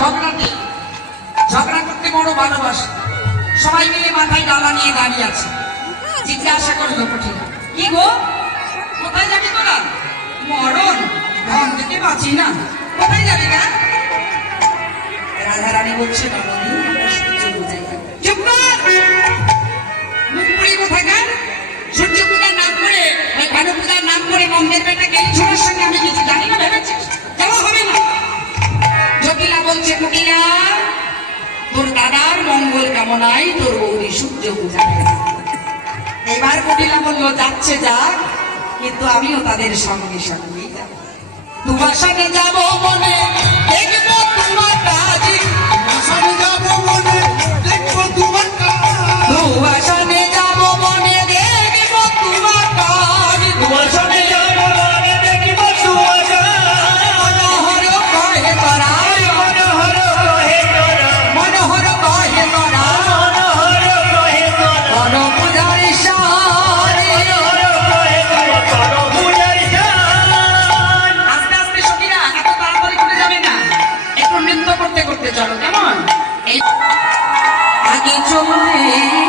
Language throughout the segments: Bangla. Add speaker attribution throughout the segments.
Speaker 1: ঝগড়া নেই ঝগড়া করতে বড় ভালোবাসে। সবাই মিলে মাথায় ডালা নিয়ে দাঁড়িয়ে আছে। জিজ্ঞাসা করল কঠিন কি গো? কোথায় যাবি তোরা? মরণ? ধন বাঁচি না। কোথায় যাবি না রাধারানী বলছে নবদী নেতাটা মঙ্গল কামনাই তোর বৌদি সূর্য এবার কুটিলা বলল, যাচ্ছে যাক, কিন্তু আমিও তাদের সঙ্গে সঙ্গেই যাব। তোমার সঙ্গে যাব মনে দেখব তোমার চলো কেমন? এই
Speaker 2: চলে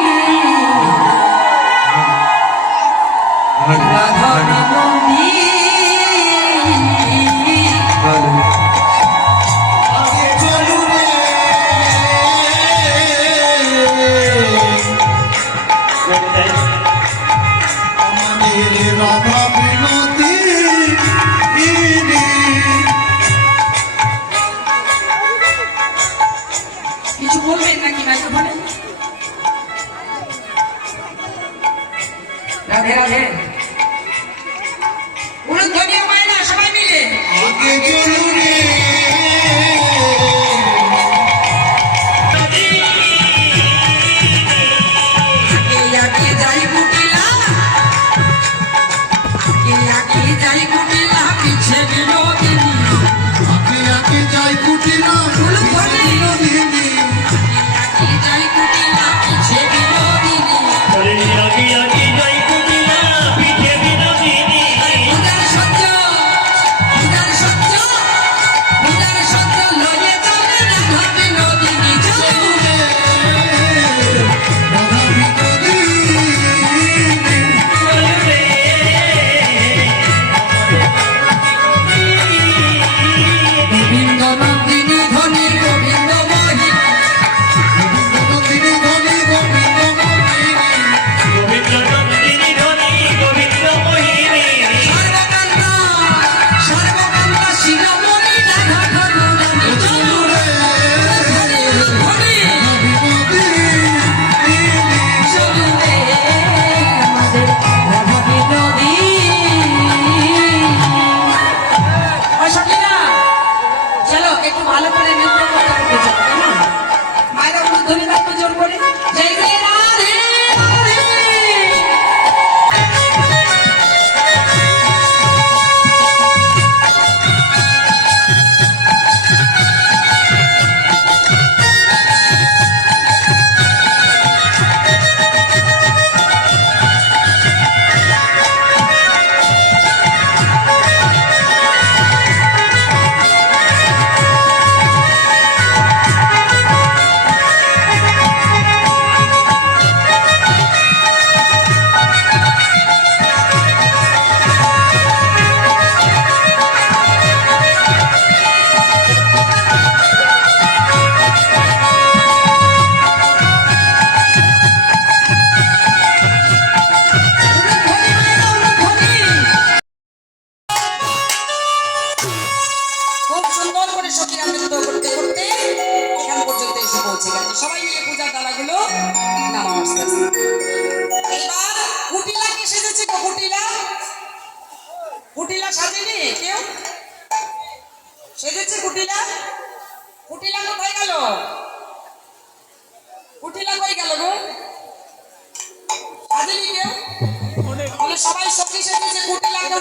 Speaker 2: রাধে
Speaker 1: রাধে উনি ধনিয়া পায় না সবাই মিলে। মায়েরা ধরে থাকবে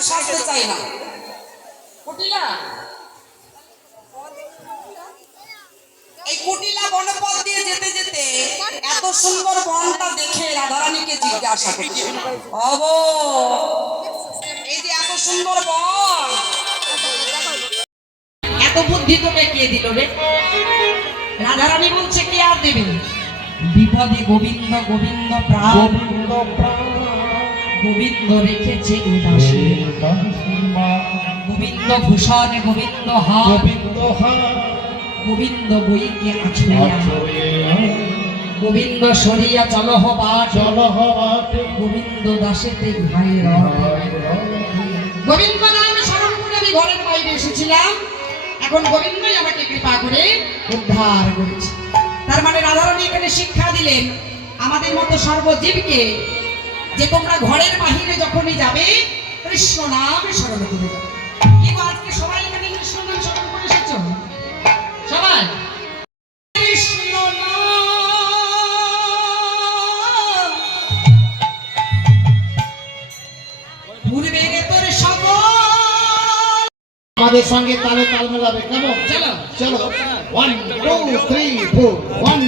Speaker 1: কেউ সাজতে চায় না। কুটিলা? এই কুটিলা বনপথ দিয়ে যেতে যেতে এত সুন্দর বনটা দেখে রাধারানীকে জিজ্ঞাসা অব, এই যে এত সুন্দর বন। এত বুদ্ধি তোকে কে দিল রে? রাধারানী বলছে, কে আর দেবে? বিপদে গোবিন্দ গোবিন্দ প্রাণ।
Speaker 2: গোবিন্দ প্রাণ।
Speaker 1: গোবিন্দ রেখেছে উদাসী গোবিন্দ ভূষণ গোবিন্দ হাত
Speaker 2: গোবিন্দ হাত
Speaker 1: গোবিন্দ বইকে গোবিন্দ সরিয়া চলহ
Speaker 2: চল হওয়াতে
Speaker 1: গোবিন্দ দাসেতে ভাইয়ের গোবিন্দ নামে স্মরণ করে আমি ঘরের বাইরে এসেছিলাম। এখন গোবিন্দই আমাকে কৃপা করে উদ্ধার করেছে। তার মানে রাধারণী এখানে শিক্ষা দিলেন, আমাদের মতো সর্বজীবকে যে তোমরা ঘরের বাহিরে যখনই যাবে কৃষ্ণ নাম স্মরণ করে যাবে। কিন্তু আজকে সবাই এখানে কৃষ্ণ নাম স্মরণ করে এসেছ? সবাই? কৃষ্ণ নাম। পূর্বে তোর সকল
Speaker 2: আমাদের সঙ্গে তালে তাল মেলাবে কেমন?
Speaker 1: চলো।
Speaker 2: চলো। One two three four one